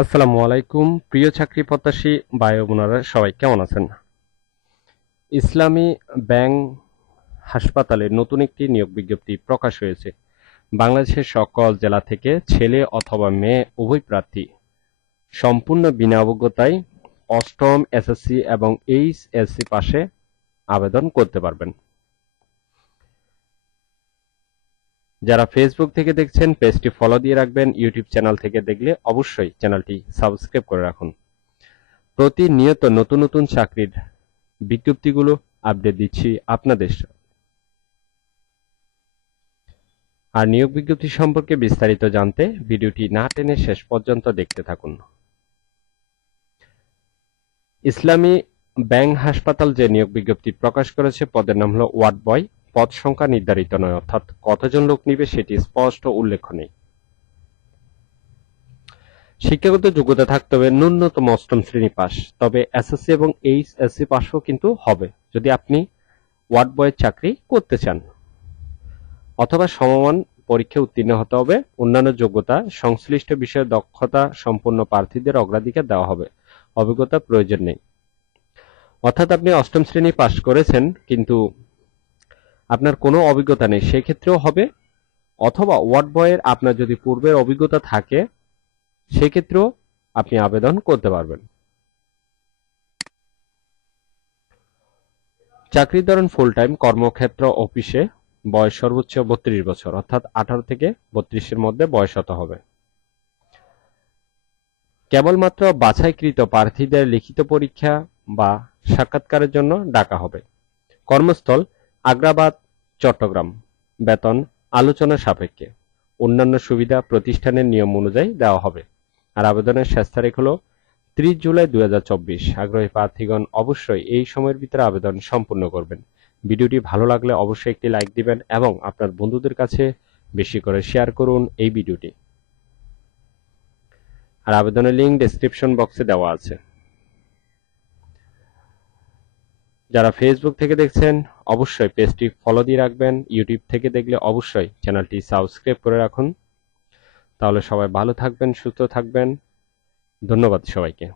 আসসালামু আলাইকুম প্রিয় চাকরি প্রত্যাশী ভাই ও বোনেরা সবাই কেমন আছেন? ইসলামী ব্যাংক হাসপাতালে নতুন একটি নিয়োগ বিজ্ঞপ্তি প্রকাশ হয়েছে। বাংলাদেশের সকল জেলা থেকে ছেলে অথবা মেয়ে উভয় প্রার্থী সম্পূর্ণ বিনা অভিজ্ঞতায় অষ্টম এসএসসি এবং এইচএসসি পাশে আবেদন করতে পারবেন। যারা ফেসবুক থেকে দেখছেন পেজটি ফলো দিয়ে রাখবেন, ইউটিউব চ্যানেল থেকে দেখলে অবশ্যই চ্যানেলটি সাবস্ক্রাইব করে রাখুন। প্রতিনিয়ত নতুন নতুন চাকরির বিজ্ঞপ্তিগুলো আপডেট দিচ্ছি আপনাদের। আর নিয়োগ বিজ্ঞপ্তি সম্পর্কে বিস্তারিত জানতে ভিডিওটি না টেনে শেষ পর্যন্ত দেখতে থাকুন। ইসলামী ব্যাংক হাসপাতাল যে নিয়োগ বিজ্ঞপ্তি প্রকাশ করেছে পদের নাম হলো ওয়ার্ড বয়। পদ সংখ্যা নির্ধারিত নয়, অর্থাৎ কতজন লোক নিবে সেটি স্পষ্ট উল্লেখ নেই। শিক্ষাগত যোগ্যতা থাকতে হবে ন্যূনতম অষ্টম শ্রেণী পাস, তবে এসএসসি এবং এইচএসসি পাসও কিন্তু হবে যদি আপনি ওয়ার্ড বয়ের চাকরি করতে চান, অথবা সমমান পরীক্ষায় উত্তীর্ণ হতে হবে। অন্যান্য যোগ্যতা সংশ্লিষ্ট বিষয়ে দক্ষতা সম্পন্ন প্রার্থীদের অগ্রাধিকার দেওয়া হবে, অভিজ্ঞতা প্রয়োজন নেই। অর্থাৎ আপনি অষ্টম শ্রেণী পাস করেছেন কিন্তু আপনার কোনো অভিজ্ঞতা নেই, সেক্ষেত্রেও হবে। অথবা ওয়ার্ড বয়ের আপনার যদি পূর্বের অভিজ্ঞতা থাকে সেক্ষেত্রেও আপনি আবেদন করতে পারবেন। চাকরির ধরন ফুল টাইম, কর্মক্ষেত্র অফিসে, বয়স সর্বোচ্চ 32 বছর, অর্থাৎ 18 থেকে 32-এর মধ্যে বয়স হতে হবে। কেবলমাত্র বাছাইকৃত প্রার্থীদের লিখিত পরীক্ষা বা সাক্ষাৎকারের জন্য ডাকা হবে। কর্মস্থল আগ্রাবাদ, চট্টগ্রাম। বেতন আলোচনা সাপেক্ষে। অন্যান্য সুবিধা প্রতিষ্ঠানের নিয়ম অনুযায়ী দেওয়া হবে। আর আবেদনের শেষ তারিখ হলো 30 জুলাই 2024। আগ্রহী প্রার্থীগণ অবশ্যই এই সময়ের ভিতরে আবেদন সম্পূর্ণ করবেন। ভিডিওটি ভালো লাগলে অবশ্যই একটি লাইক দিবেন এবং আপনার বন্ধুদের কাছে বেশি করে শেয়ার করুন এই ভিডিওটি। আর আবেদনের লিঙ্ক ডেসক্রিপশন বক্সে দেওয়া আছে। যারা ফেসবুক থেকে দেখছেন অবশ্যই পেজটি ফলো দিয়ে রাখবেন, ইউটিউব থেকে দেখলে অবশ্যই চ্যানেলটি সাবস্ক্রাইব করে রাখুন। তাহলে সবাই ভালো থাকবেন, সুস্থ থাকবেন। ধন্যবাদ সবাইকে।